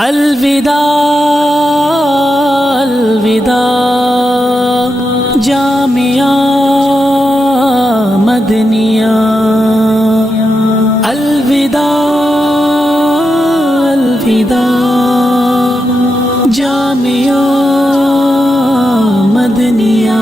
الوداع الوداع جامعہ مدنیہ، الوداع الوداع جامعہ مدنیہ،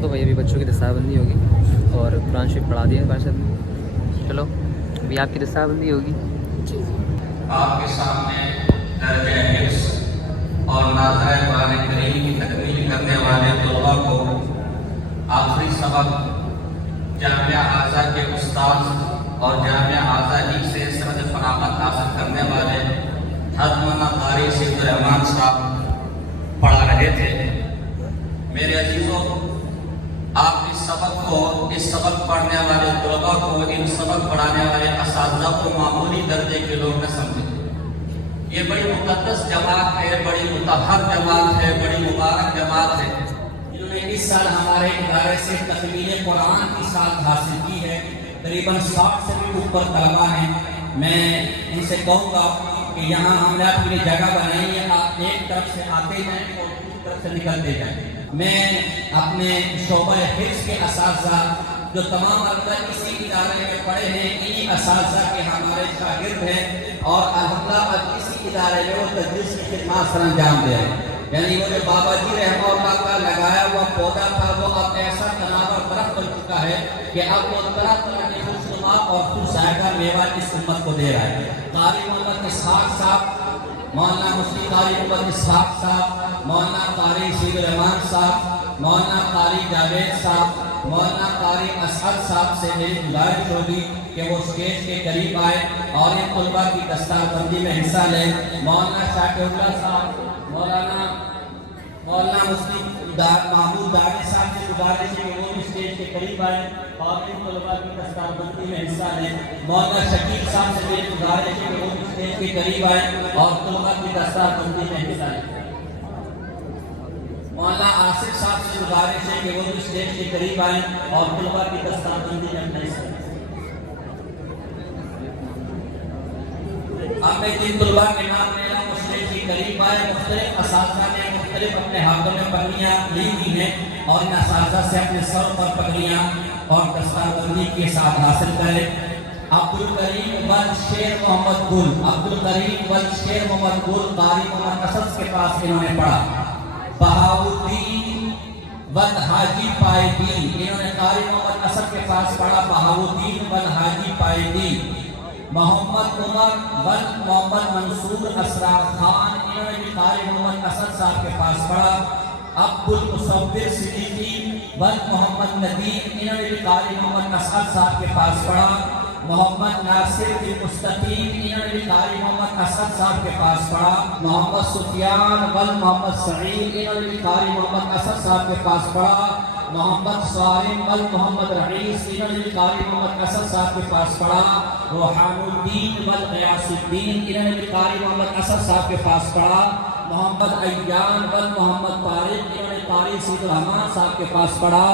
تو بھائی ابھی بچوں کی دستار بندی ہوگی اور قرآن شریف پڑھا دیا بھائی صاحب نے. چلو ابھی آپ کی دستار بندی ہوگی. آپ کے سامنے درجہ حفظ اور ناظرہ قرآن کریم کی تکمیل کرنے والے طلباء کو آخری سبق جامعہ آزاد کے استاد اور جامعہ آزادی سے سند فراغت حاصل کرنے والے حضرت قاری سید الرحمان صاحب پڑھا رہے تھے. میرے عزیزوں، آپ اس سبق پڑھنے والے طلباء کو، ان سبق پڑھانے والے اساتذہ کو معمولی درجے کے لوگ نہ سمجھیں. یہ بڑی مقدس جماعت ہے، بڑی مطہر جماعت ہے، بڑی مبارک جماعت ہے. انہوں نے اس سال ہمارے ادارے سے تکمیل قرآن کی سال حاصل کی ہے. تقریباً 60 سے بھی اوپر طلباء ہیں. میں ان سے کہوں گا کہ یہاں ہم نے اپنی جگہ بنائی ہے، آپ ایک طرف سے آتے جائیں اور دوسری طرف سے نکلتے جائیں. میں اپنے شعبہ حفظ کے اساتذہ جو تمام الگ اسی ادارے میں پڑھے ہیں، انہی اساتذہ کے ہمارے شاگرد ہیں اور الحمدللہ اسی ادارے میں وہ تدریس کی خدمات سر انجام دے رہے ہیں. یعنی وہ جو بابا جی رحمہ اللہ کا لگایا ہوا پودا تھا وہ اب ایسا تناور درخت بن چکا ہے کہ اب وہ طرح طرح کی خوشنما اور خوش ذائقہ میوہ اس امت کو دے رہا ہے. قاری محمد اسحاق صاحب، مولانا مفتی قاری محمد اسحاق صاحب، مولانا قاری سید الرحمان صاحب، مولانا قاری جاوید صاحب، مولانا قاری اسعد صاحب سے میری گزارش ہوگی کہ وہ اسٹیج کے قریب آئے اور ان طلباء کی دستار بندی میں حصہ لیں. مولانا شاکر اللہ صاحب، مولانا مفتی محمود داڑی صاحب سے گزارش ہے کہ وہ بھی اسٹیج کے قریب آئے اور ان طلباء کی دستار بندی میں حصہ لیں. مولانا شکیل صاحب سے میری گزارش ہے کہ وہ بھی اسٹیج کے قریب آئے اور طلباء کی دستار بندی میں حصہ لیں. مولانا آصف صاحب سے گزارش ہے کہ وہ بھی اسٹیج کے قریب آئیں اور طلباء کی دستار بندی میں اپنا حصہ لیں. اب میں جن طلباء کے نام لے رہا ہوں اسٹیج کے قریب آئے. مختلف اساتذہ نے مختلف اپنے ہاتھوں میں پگڑیاں لی ہوئی ہیں اور ان اساتذہ سے اپنے سر پر پگڑیاں اور دستار بندی کے ساتھ حاصل کریں. عبدالکریم ول شیر محمد گل، عبدالکریم ول شیر محمد گل قاری محمد اسد کے پاس انہوں نے پڑھا. بہاؤالدین ول حاجی پائے دین، انہوں نے قاری محمد اسد کے پاس پڑھا. بہاؤالدین ول حاجی پائے دین. محمد عمر بن محمد منصور اسرار خان انہوں نے بھی قاری محمد اسد صاحب کے پاس پڑھا. عبد المصور صدیقی بن محمد ندیم انہوں نے بھی قاری محمد اسد صاحب کے پاس پڑھا. محمد ناصر بن مستقیم انہوں نے بھی قاری محمد اسد صاحب کے پاس پڑھا. محمد سفیان بن محمد سعید انہوں نے بھی قاری محمد اسد صاحب کے پاس پڑھا. محمد صارم بن محمد رئیس انہوں نے بھی قاری محمد اسد صاحب کے پاس پڑھا. روحان الدین بن غیاث الدین انہوں نے بھی قاری محمد اسد صاحب کے پاس پڑھا. محمد ایان بن محمد طارق انہوں نے قاری سید الرحمان صاحب کے پاس پڑھا.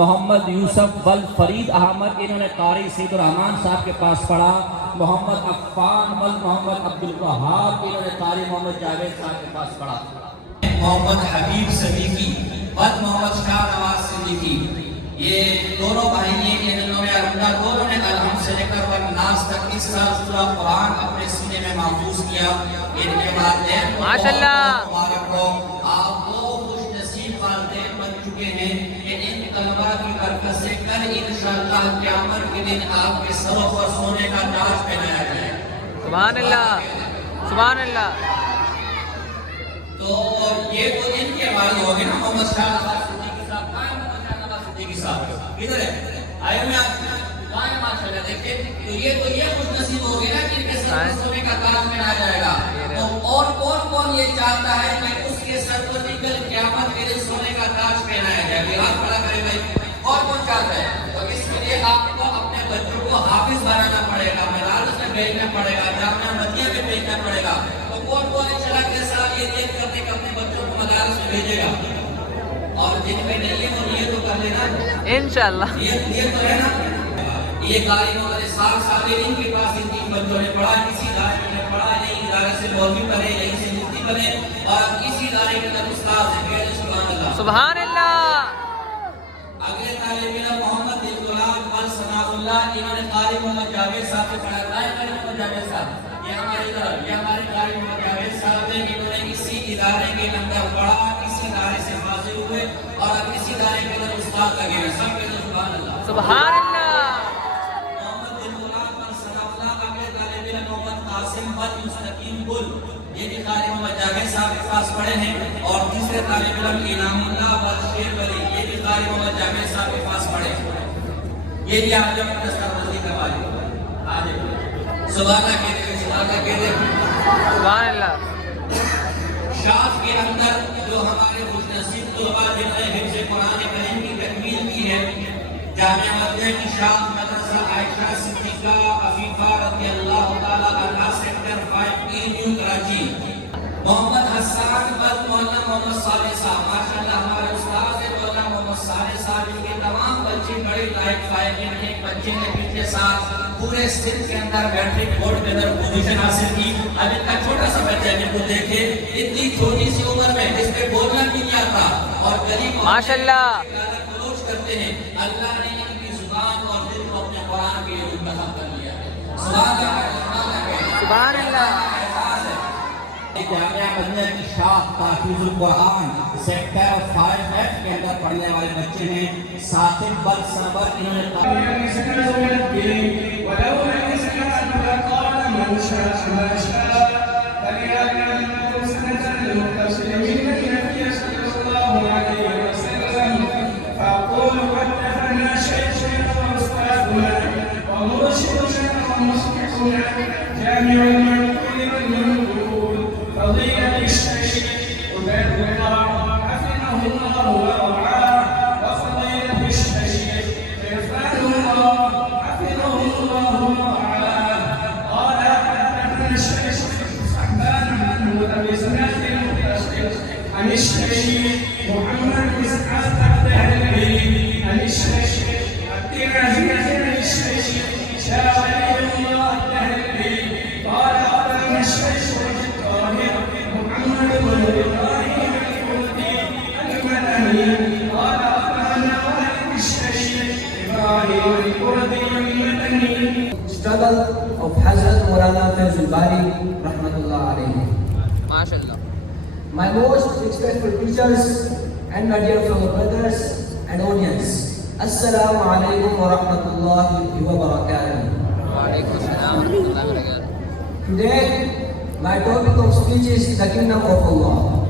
محمد یوسف بن فرید احمد انہوں نے قاری سید الرحمان صاحب کے پاس پڑھا. محمد عفان بن محمد عبد الوہاب انہوں نے قاری محمد جاوید صاحب کے پاس پڑھا. محمد حبیب صدیقی بن محمد شاہ نواز صدیقی یہ دونوں بھائی انہوں نے دونوں نے الحمد سے لے کر والناس تک اس سال سورہ قرآن اپنے سینے میں محفوظ کیا. ان کے والدین ماشاءاللہ مبارک ہو. آپ دو خوش نصیب والدین بن چکے ہیں کہ ان طلباء کی برکت سے کل انشاءاللہ قیامت کے دن آپ کے سروں پر سونے کا تاج پہنایا جائے. سبحان اللہ سبحان اللہ. تو یہ تو ان کے والد ہو گئے نا محمد شاہ نواز صدیقی صاحب. کہاں ہے محمد شاہ نواز صدیقی صاحب؟ ادھر ہے آئے میں آپ کہاں ہے ماشاءاللہ دیکھیں. تو یہ خوش نصیب ہو گئے نا کہ ان کے سر پر سونے کا تاج پہنایا جائے گا. تو اور کون یہ چاہتا ہے کہ اس کے سر پر نکل قیامت کے دن سونے کا تاج پہنایا جائے گا؟ ہاتھ کھڑا کرے بھائی. کون چاہتا ہے؟ تو اس کے لیے آپ کو اپنے بچوں کو حافظ بنانا پڑے گا, مدارس میں بھیجنا پڑے گا, جامعہ مدینہ میں بھیجنا پڑے گا. تو کون انشاءاللہ کے ساتھ یہ دیکھ کرنے کہ اپنے بچوں کو مدارس میں بھیجے گا؟ اور جن میں نہیں ہے وہ یہ تو کر لینا انشاءاللہ. یہ تو ہے نا. یہ قاری محمد اسحاق صابرین کے پاس ان تین بچوں نے پڑھا. کسی ادارے میں پڑھا نہیں, ادارے سے مولوی بنے, یہیں سے مفتی بنے, اور کسی ادارے کے اندر استاد ہیں. سبحان اللہ سبحان اللہ. اگلے طالب علم محمد دلگلاب بن ثناء اللہ انہوں نے قاری محمد جاوید صاحب سے پڑھا. قاری محمد جاوید صاحب یہ ہمارے قاری محمد جاوید صاحب نے انہوں نے اسی ادارے کے اندر پڑھا, اسی ادارے سے حاضر ہوئے اور اب اسی ادارے کے اندر استاد لگے ہیں. سب کے سبحان اللہ سبحان اللہ. محمد دلگلاب بن ثناء اللہ. اگلے طالب علم محمد قاسم بن مستقیم گل یہ بھی قاری محمد جاوید صاحب کے پاس پڑھے ہیں. اور تیسرے طالب علم انعام اللہ بن شیر ولی یہ بھی قاری محمد جاوید صاحب کے پاس پڑھے. یہ بھی آج ہم دستار بندی کروا دیں. آج سبحان اللہ کہتے ہیں, سبحان اللہ کہتے ہیں. سبحان اللہ. شاخ کے اندر جو ہمارے خوش نصیب طلباء جنہوں نے حفظ قرآن کریم کی تکمیل کی ہے, جامعہ مدینہ کی شاخ مدرسہ عائشہ صدیقہ عفیفہ رضی اللہ تعالیٰ عنہا سیکٹر 5 نیو کراچی. محمد حسان بن مولانا محمد صالح صاحب ماشاءاللہ ہمارے استاد ہیں. مولانا محمد صالح صاحب ان کے تمام بچے بڑے لائق فائق ہیں. ایک بچے نے پچھلے سال پورے سندھ کے اندر میٹرک بورڈ کے اندر پوزیشن حاصل کی. اب ان کا چھوٹا سا بچہ ہے, جن کو دیکھے اتنی چھوٹی سی عمر میں جس پہ بولنا بھی نہیں آتا اور غریب ماشاءاللہ خروش کرتے ہیں. اللہ نے ان کی زبان اور دل کو اپنے قرآن کے لیے منتخب کر لیا ہے. سبحان اللہ سبحان اللہ. جامعہ مدینہ کی شاخ تحفیظ القرآن سیکٹر 5F کے اندر پڑھنے والے بچے ہیں. ثاقب بن صبر انہوں نے struggle of Hazrat Maulana Faiz al-Bari rahmatullah alayhi. MashaAllah. My most respectful teachers and my dear fellow brothers and audience, Assalamu alaikum wa rahmatullahi wa barakatuh. Wa alaikum assalam wa rahmatullahi Today, my topic of speech is the kingdom of Allah.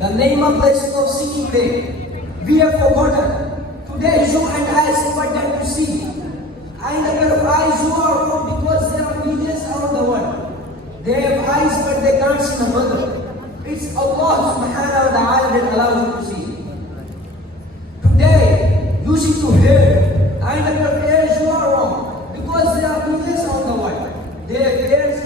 The name of places of seeking day. We have forgotten. Today, you and I is important to see. And our eyes who are wrong because there are millions around the world. They have eyes but they can't see the mother. It's Allah subhanahu wa ta'ala that allows you to see. Today, you see to hear. And our ears who are wrong because there are millions around the world. Their ears.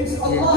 It's Allah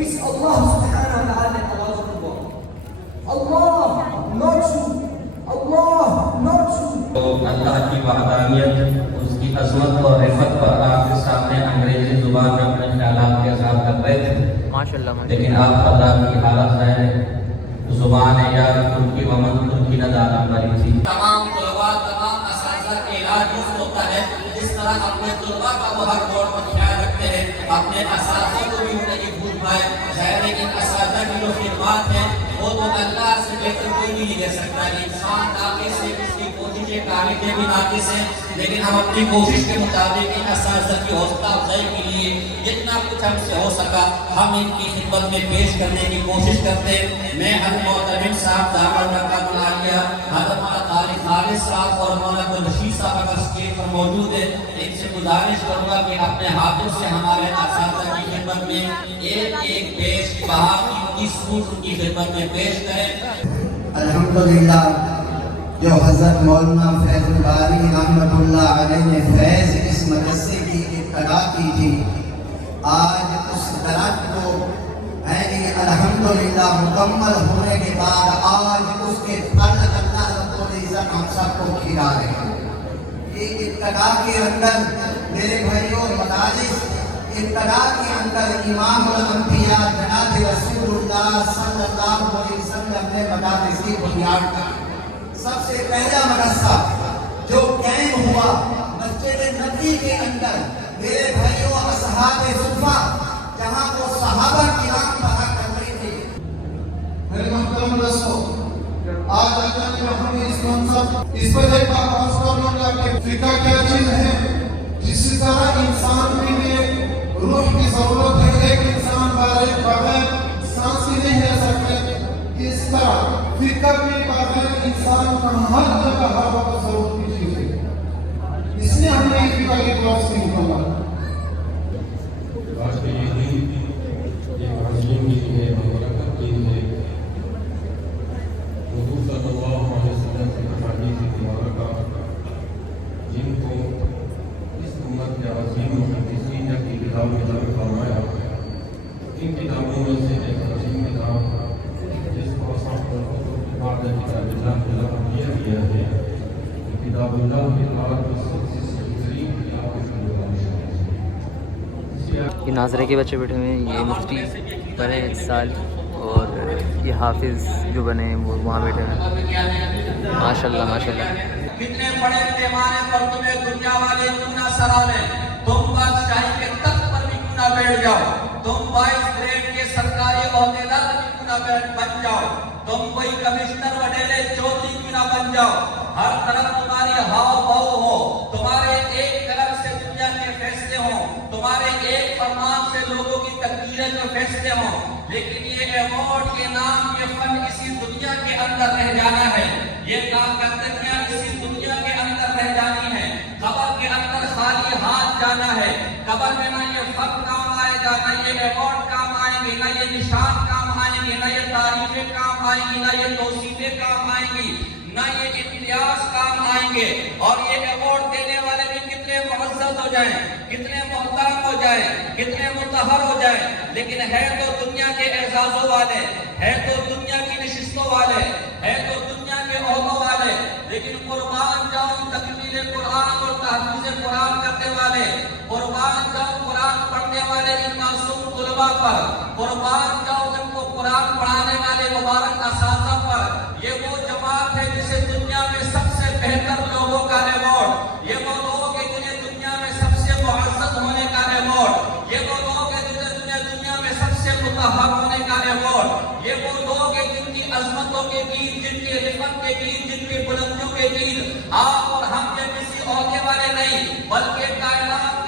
It's Allah subhanahu wa ta'ala that allows you to walk. Allah, not you. Allah, not you. تو اللہ کی وحدانیت اس کی عظمت اور رفت پر آپ کے سامنے انگریزی زبان میں اپنے خیالات کے اظہار کر رہے تھے، ماشاء اللہ لیکن آپ حضرات کی حالت ہے زبان یار ترکی ومن ترکی نہ جانا والی تھی۔ تمام طلباء تمام اساتذہ کے علاج مفت ہوتا ہے، اس طرح اپنے طلباء کا وہ ہر دور پر خیال رکھتے ہیں، اپنے اساتذہ کو بھی نہیں بھول پائے۔ ظاہر ہے کہ اساتذہ کی جو خدمات ہیں وہ تو اللہ سے بہتر کوئی نہیں دے سکتا، انسان ناقص سے اس کی کوششیں کامیابی بھی ناقص ہیں، لیکن ہم اپنی کوشش کے مطابق ان اساتذہ کی حوصلہ افزائی کے لیے جتنا کچھ ہم سے ہو سکا ہم ان کی خدمت میں پیش کرنے کی کوشش کرتے ہیں۔ میں حضرت معتمد صاحب دامت برکات العالیہ، حضرت مولانا طارق خالد صاحب اور مولانا عبدالرشید صاحب اگر اسٹیج پر موجود ہیں، ان سے گزارش کروں گا کہ اپنے ہاتھوں سے ہمارے اساتذہ کی خدمت میں ایک ایک پیش بہا کی سوٹ ان کی خدمت میں پیش کریں۔ الحمدللہ جو حضرت مولانا فیض الباری رحمۃ اللہ علیہ نے فیض اس مدرسے کی ابتدا کی تھی، آج اس درخت کو الحمدللہ مکمل ہونے کے بعد آج اس کے پھل اللہ رب العزت ہم سب کو کھلا رہے ہیں۔ یہ ابتدا کے اندر میرے بھائیوں مدارس ابتدا کے اندر امام الانبیاء جناب رسول اللہ صلی اللہ علیہ وسلم نے مدارس کی بنیاد کی۔ سب سے پہلا مدرسہ جو قائم ہوا مسجد نبوی کے اندر میرے بھائیوں اصحاب صفہ، جہاں وہ صحابہ کرام پڑھا کرتے تھے۔ میرے محترم دوستو، آج اگر ہم اس منصب اس پر ایک بات عرض کروں گا کہ فقہ کیا چیز ہے، جس طرح انسان کے لیے روح کی ضرورت ہے، ایک انسان بغیر سانس ہی نہیں رہ سکتے، اس طرح فقہ بھی بغیر انسان کا ہر جگہ ہر وقت ضرورت کی چیز ہے، اس لیے ہم نے فقہ کی کلاس نہیں کھولا۔ آج کے یہ دن ایک عظیم دن ہے، مبارک دن ہے۔ حضور صلی اللہ علیہ وسلم کی احادیث مبارکہ جن کو اس امت کے عظیم محدثین کی کتاب میں ذکر فرمایا، ان کتابوں میں سے ایک عظیم کتاب جس کو صاحب بعد کتاب اللہ کے لفظ دیا گیا ہے، کتاب اللہ کے آیات التریم کی آپ کو یہ ناظرہ کے بچے بیٹھے ہوئے ہیں، یہ مفتی بنے اس سال اور یہ حافظ جو بنے وہ وہاں بیٹھے ہیں۔ ماشاء اللہ ماشاء اللہ۔ کتنے بڑے پیمانے پر تمہیں دنیا والے کیوں نہ سرالیں، تم بادشاہی کے تخت پر بھی کیوں نہ بیٹھ جاؤ، تم 22 گریڈ کے سرکاری عہدیدار بھی کیوں نہ بن جاؤ، تم کوئی کمشنر وڈیرے چودھری کیوں نہ بن جاؤ، ہر طرف تمہاری ہاؤ باؤ ہو، تمہارے ایک قلم سے دنیا کے فیصلے ہوں، تمہارے ایک فرمان سے لوگوں کی تقدیریں کے فیصلے ہوں، لیکن یہ ایوارڈ کے نام یہ فن اسی دنیا کے اندر رہ جانا ہے، یہ کارکردگیاں اسی دنیا کے اندر رہ جانی ہے، قبر کے اندر خالی ہاتھ جانا ہے، قبر میں نہ یہ فن کام آئے گا، نہ یہ ایوارڈ کام آئیں گے، نہ یہ نشان کام آئیں گے، نہ یہ تعریفیں کام آئیں گی، نہ یہ توصیفیں کام آئیں گی، نہ یہ امتیاز کام آئیں گے، اور یہ ایوارڈ دینے والے بھی کتنے معزز ہو جائیں، کتنے محترم ہو جائیں، کتنے مطہر ہو جائیں، لیکن ہے تو دنیا کے اعزازوں والے، ہے تو دنیا کی نشستوں والے، ہے تو دنیا کے عہدوں والے، لیکن قربان جاؤں تکمیل قرآن اور تحفیظ قرآن کرنے والے، قربان جاؤں قرآن پڑھنے والے ان معصوم طلباء پر، قربان جاؤں ان کو قرآن پڑھانے والے مبارک اساتذہ پر۔ یہ وہ جماعت ہے جسے دنیا میں سب سے بہتر لوگوں کا ایوارڈ، یہ وہ لوگ ہیں جنہیں دنیا میں سب سے معزز ہونے کا ایوارڈ، یہ وہ لوگ ہیں جنہیں دنیا میں سب سے مطہر ہونے کا ایوارڈ، یہ وہ لوگ ہیں جن کی عظمتوں کے گیت، جن کی رفت کے گیت، جن کی بلندیوں کے گیت آپ اور ہم کے کسی عہدے والے نہیں بلکہ کائنات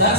10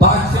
500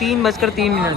3:03।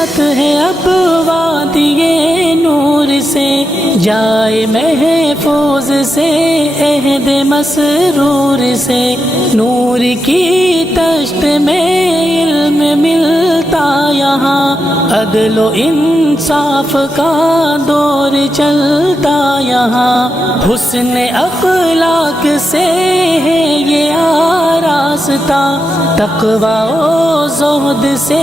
خلوت ہے اب وادی نور سے، جائے محفوظ سے عہد مسرور سے، نور کی تشت میں علم ملتا یہاں، عدل و انصاف کا دور چلتا یہاں، حسن اخلاق سے ہے یہ آراستہ، تقوی و زہد سے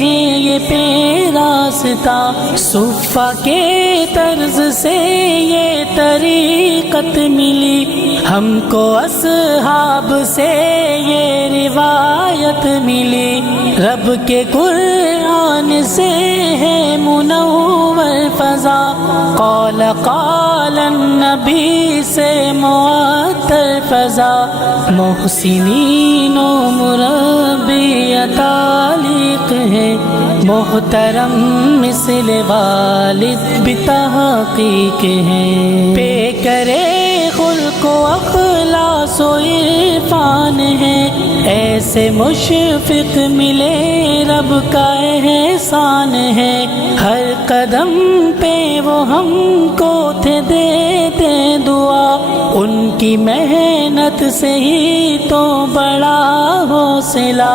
ہے یہ پیراستہ، صفہ کے طرز سے یہ طریقت ملی، ہم کو اصحاب سے یہ روایت ملی، رب کے قرآن سے ہے منور فضا، قال النبی سے معطر فضا، محسنین و مربی تعلیق ہے، محترم مثل والد بتحقیق ہے، پہ کرے خلق و اخلاص و عرفان ہے، ایسے مشفق ملے رب کا احسان ہے، ہر قدم پہ وہ ہم کو تھے دیتے دعا، ان کی محنت سے ہی تو بڑا حوصلہ،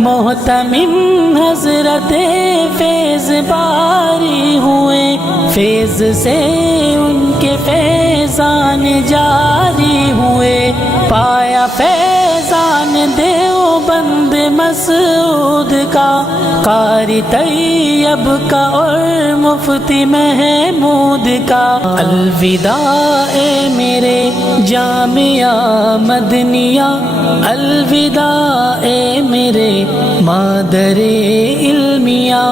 محتمم حضرت فیض باری ہوئے، فیض سے ان کے فیضان جاری ہوئے، پایا فیضان دیوبند مسعود کا، قاری طیب کا اور مفتی محمود کا، الوداع اے میرے جامعہ مدنیہ، الوداع اے میرے مادر علمیہ،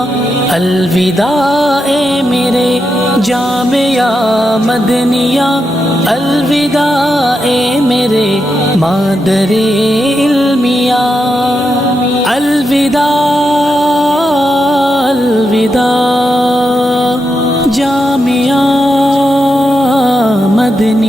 الوداع اے میرے جامعہ مدنیہ، الوداع اے میرے مادر علمیہ، الوداع الوداع جامعہ مدنیہ۔